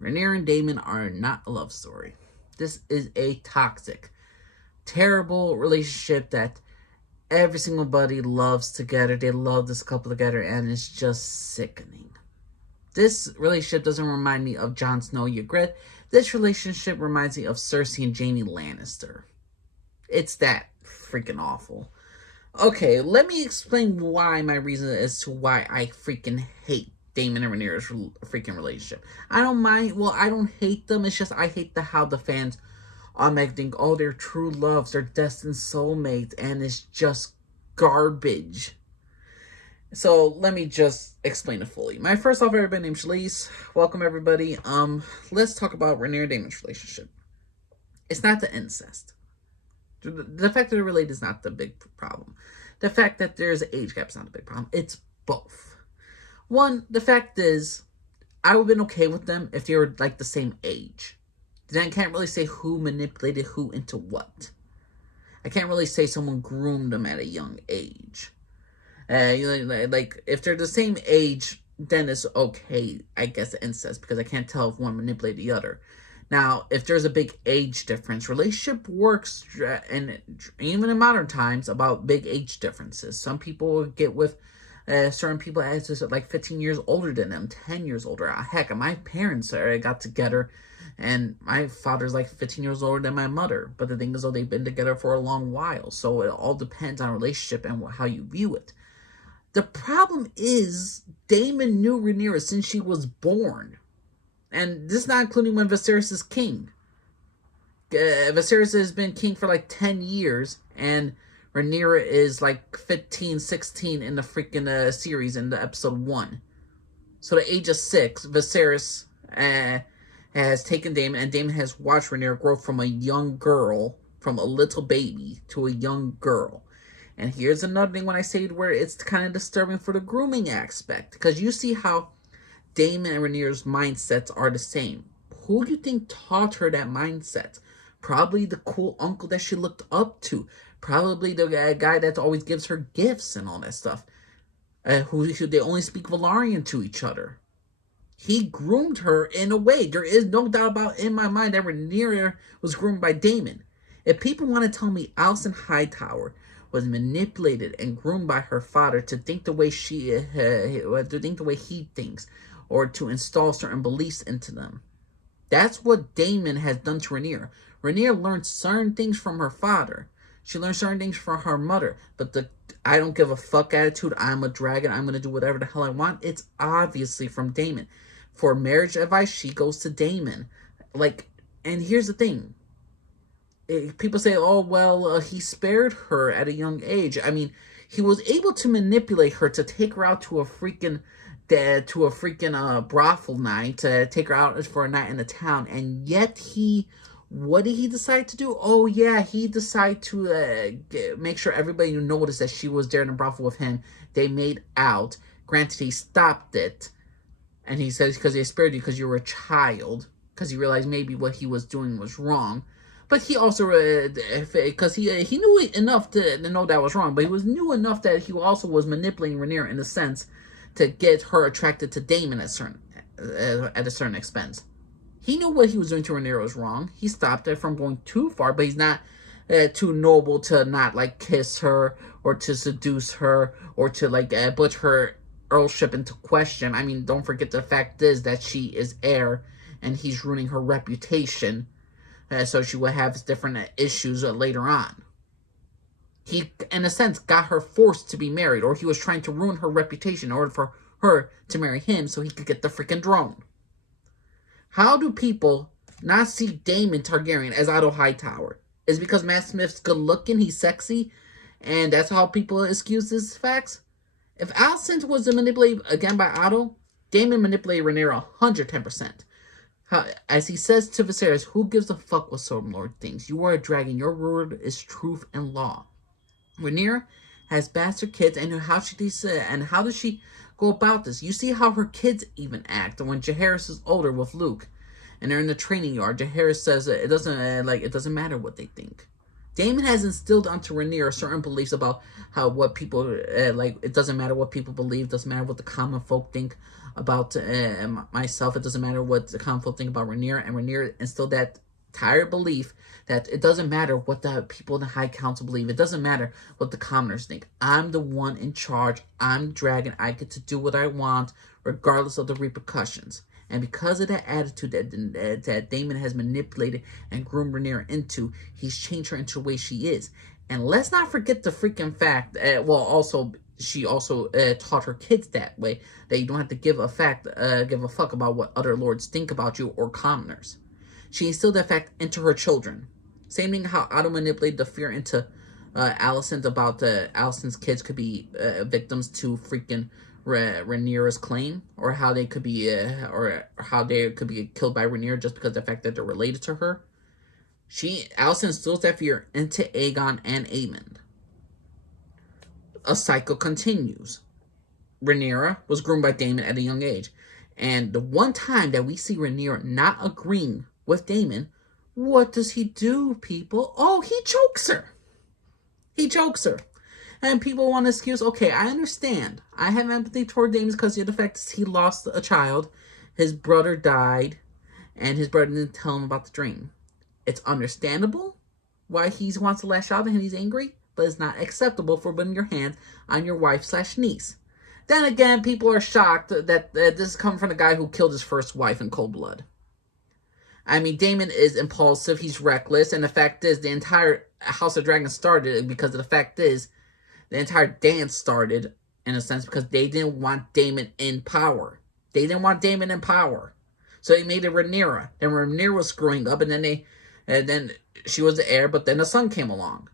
Rhaenyra and Daemon are not a love story. This is a toxic, terrible relationship that every single buddy loves together. They love this couple together, and it's just sickening. This relationship doesn't remind me of Jon Snow, Ygritte. This relationship reminds me of Cersei and Jaime Lannister. It's that freaking awful. Okay, let me explain why my reason as to why I freaking hate Daemon and Rhaenyra's freaking relationship. I don't mind. Well, I don't hate them. It's just I hate how the fans automatically think, oh, they're true loves, they're destined soulmates, and it's just garbage. So let me just explain it fully. My first off, everybody named Shalise. Welcome everybody. Let's talk about Rhaenyra and Daemon's relationship. It's not the incest. The fact that they're related is not the big problem. The fact that there's an age gap is not a big problem. It's both. One, the fact is, I would have been okay with them if they were like the same age. Then I can't really say who manipulated who into what. I can't really say someone groomed them at a young age. Like if they're the same age, then it's okay, I guess, incest, because I can't tell if one manipulated the other. Now, if there's a big age difference, relationship works, and even in modern times, about big age differences. Some people get with certain people as like 15 years older than them, 10 years older. Heck, my parents got together, and my father's like 15 years older than my mother. But the thing is, though, they've been together for a long while, so it all depends on relationship and how you view it. The problem is, Daemon knew Rhaenyra since she was born. And this is not including when Viserys is king. Viserys has been king for like 10 years, and Rhaenyra is like 15, 16 in the freaking series in the episode 1. So the age of 6, Viserys has taken Daemon, and Daemon has watched Rhaenyra grow from a young girl, from a little baby, to a young girl. And here's another thing when I say where it's kind of disturbing for the grooming aspect. Because you see how Daemon and Rhaenyra's mindsets are the same. Who do you think taught her that mindset? Probably the cool uncle that she looked up to. Probably the guy that always gives her gifts and all that stuff. Who they only speak Valyrian to each other. He groomed her in a way. There is no doubt about in my mind that Rhaenyra was groomed by Daemon. If people want to tell me Alicent Hightower was manipulated and groomed by her father to think the way he thinks, or to install certain beliefs into them, that's what Daemon has done to Rhaenyra. Rhaenyra learned certain things from her father. She learned certain things from her mother. But the I don't give a fuck attitude, I'm a dragon, I'm going to do whatever the hell I want, it's obviously from Daemon. For marriage advice, she goes to Daemon. And here's the thing. People say, oh, well, he spared her at a young age. I mean, he was able to manipulate her to take her out to a freaking brothel night, to take her out for a night in the town, and yet what did he decide to do? Oh yeah, he decided to make sure everybody noticed that she was there in the brothel with him. They made out. Granted, he stopped it, and he says because they spared you because you were a child, because he realized maybe what he was doing was wrong. But he also, because he knew enough to know that was wrong, but he knew enough that he also was manipulating Rhaenyra in a sense to get her attracted to Daemon at a certain expense. He knew what he was doing to Rhaenyra was wrong. He stopped it from going too far, but he's not too noble to not kiss her or to seduce her or to put her earlship into question. I mean, don't forget the fact is that she is heir, and he's ruining her reputation. So she will have different issues later on. He, in a sense, got her forced to be married, or he was trying to ruin her reputation in order for her to marry him so he could get the freaking throne. How do people not see Daemon Targaryen as Otto Hightower? Is it because Matt Smith's good looking, he's sexy, and that's how people excuse his facts? If Alicent was manipulated again by Otto, Daemon manipulated Rhaenyra 110%. As he says to Viserys, who gives a fuck what Sword Lord thinks? You are a dragon. Your word is truth and law. Rhaenyra has bastard kids, and how does she go about this? You see how her kids even act when Jaehaerys is older with Luke, and they're in the training yard. Jaehaerys says it doesn't matter what they think. Daemon has instilled onto Rhaenyra certain beliefs about how what people like. It doesn't matter what people believe. Doesn't matter what the common folk think about myself. It doesn't matter what the common folk think about Rhaenyra. And Rhaenyra instilled that tired belief that it doesn't matter what the people in the High Council believe. It doesn't matter what the commoners think. I'm the one in charge. I'm the dragon. I get to do what I want, regardless of the repercussions. And because of that attitude that Daemon has manipulated and groomed Rhaenyra into, he's changed her into the way she is. And let's not forget the freaking fact, she also taught her kids that way, that you don't have to give a fuck about what other lords think about you or commoners. She instilled that fact into her children. Same thing how Otto manipulated the fear into Alicent about Alicent's kids could be victims to freaking Rhaenyra's claim, or how they could be killed by Rhaenyra just because of the fact that they're related to her. Alicent instills that fear into Aegon and Aemond. A cycle continues. Rhaenyra was groomed by Daemon at a young age, and the one time that we see Rhaenyra not agreeing with Daemon, what does he do, people? Oh, he chokes her. He chokes her. And people want to excuse, okay, I understand. I have empathy toward Daemon because of the fact that he lost a child. His brother died, and his brother didn't tell him about the dream. It's understandable why he wants to lash out and he's angry, but it's not acceptable for putting your hand on your wife/niece. Then again, people are shocked that this is coming from the guy who killed his first wife in cold blood. I mean, Daemon is impulsive, he's reckless, and the fact is, the entire House of Dragons started because of the fact is, the entire dance started, in a sense, because they didn't want Daemon in power. They didn't want Daemon in power. So they made it Rhaenyra. Then Rhaenyra was screwing up, and then she was the heir, but then the son came along.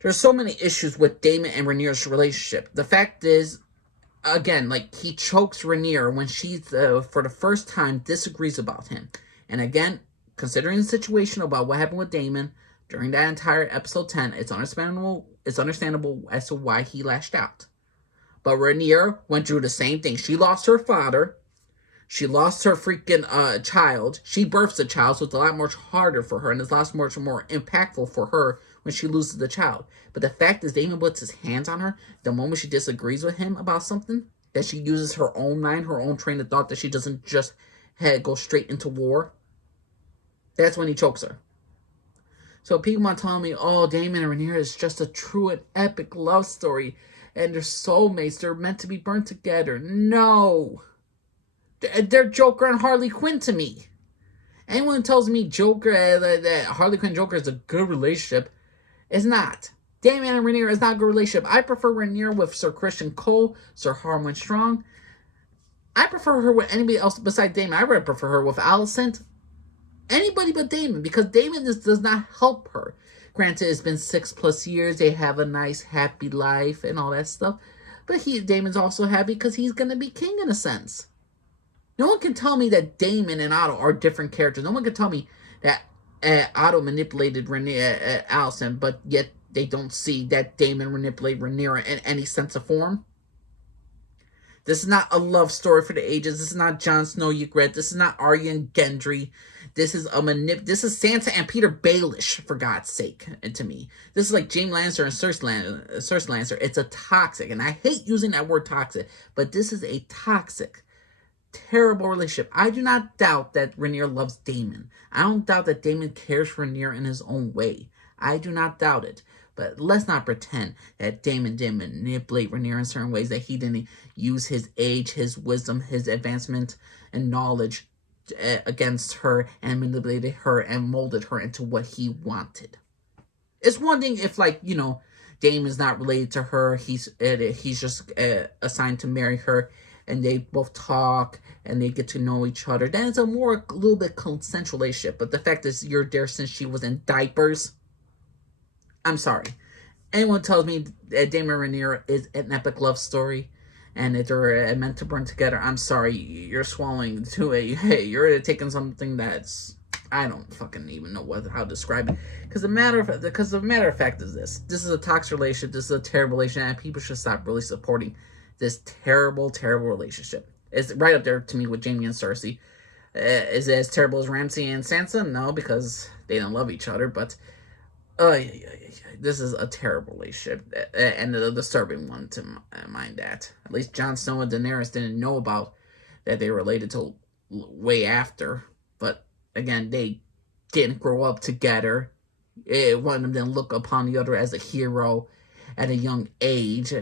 There's so many issues with Daemon and Rhaenyra's relationship. The fact is, again, like, he chokes Rhaenyra when she, for the first time, disagrees about him. And again, considering the situation about what happened with Daemon during that entire episode 10, it's understandable as to why he lashed out. But Rhaenyra went through the same thing. She lost her father. She lost her freaking child. She births a child, so it's a lot much harder for her, and it's a lot much more impactful for her when she loses the child. But the fact is, Daemon puts his hands on her the moment she disagrees with him about something, that she uses her own mind, her own train of thought, that she doesn't just go straight into war. That's when he chokes her. So people want to tell me, oh, Daemon and Rhaenyra is just a true and epic love story, and they're soulmates, they're meant to be burned together. No! They're Joker and Harley Quinn to me. Anyone who tells me that Harley Quinn and Joker is a good relationship is not. Daemon and Rhaenyra is not a good relationship. I prefer Rhaenyra with Sir Christian Cole, Sir Harwin Strong. I prefer her with anybody else besides Daemon. I would prefer her with Alicent. Anybody but Daemon, because Daemon does not help her. Granted, it's been 6+ years. They have a nice, happy life and all that stuff. But Daemon's also happy because he's going to be king in a sense. No one can tell me that Daemon and Otto are different characters. No one can tell me that Otto manipulated Alicent, but yet they don't see that Daemon manipulated Rhaenyra in any sense of form. This is not a love story for the ages. This is not Jon Snow, Ygritte. This is not Arya and Gendry. This is This is Sansa and Peter Baelish, for God's sake, to me. This is like Jaime Lannister and Cersei Lannister. It's a toxic, and I hate using that word toxic, but this is a toxic, terrible relationship. I do not doubt that Rhaenyra loves Daemon. I don't doubt that Daemon cares for Rhaenyra in his own way. I do not doubt it. But let's not pretend that Daemon didn't manipulate Rhaenyra in certain ways, that he didn't use his age, his wisdom, his advancement, and knowledge against her and manipulated her and molded her into what he wanted. It's one thing if, like, you know, Daemon's not related to her, he's just assigned to marry her, and they both talk and they get to know each other. Then it's a little bit consensual relationship. But the fact is, you're there since she was in diapers. I'm sorry. Anyone tells me that Daemon and Rhaenyra is an epic love story and that they're meant to burn together, I'm sorry. You're swallowing you're taking something that's, I don't fucking even know how to describe it. Because the matter of fact is this is a toxic relationship. This is a terrible relationship, and people should stop really supporting this terrible, terrible relationship. It's right up there to me with Jaime and Cersei. Is it as terrible as Ramsay and Sansa? No, because they don't love each other. But this is a terrible relationship, and a disturbing one to mind that. At least Jon Snow and Daenerys didn't know about that they were related till way after. But again, they didn't grow up together. One of them didn't look upon the other as a hero at a young age.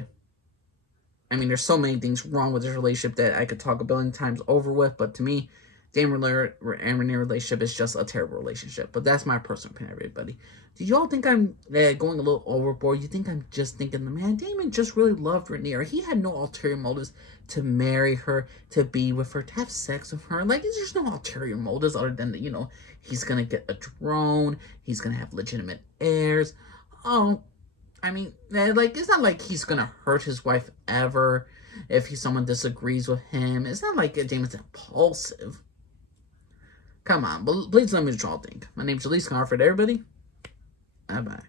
I mean, there's so many things wrong with this relationship that I could talk a billion times over with, but to me, Daemon and Rhaenyra relationship is just a terrible relationship. But that's my personal opinion, everybody. Do y'all think I'm going a little overboard? You think I'm just thinking, man, Daemon just really loved Rhaenyra. He had no ulterior motives to marry her, to be with her, to have sex with her. Like, there's no ulterior motives other than that, he's going to get a throne. He's going to have legitimate heirs. Oh, I mean, like, it's not like he's gonna hurt his wife ever if someone disagrees with him. It's not like Damon's impulsive. Come on, but please let me know what y'all think. My name's Elise Conrad, everybody. Bye-bye.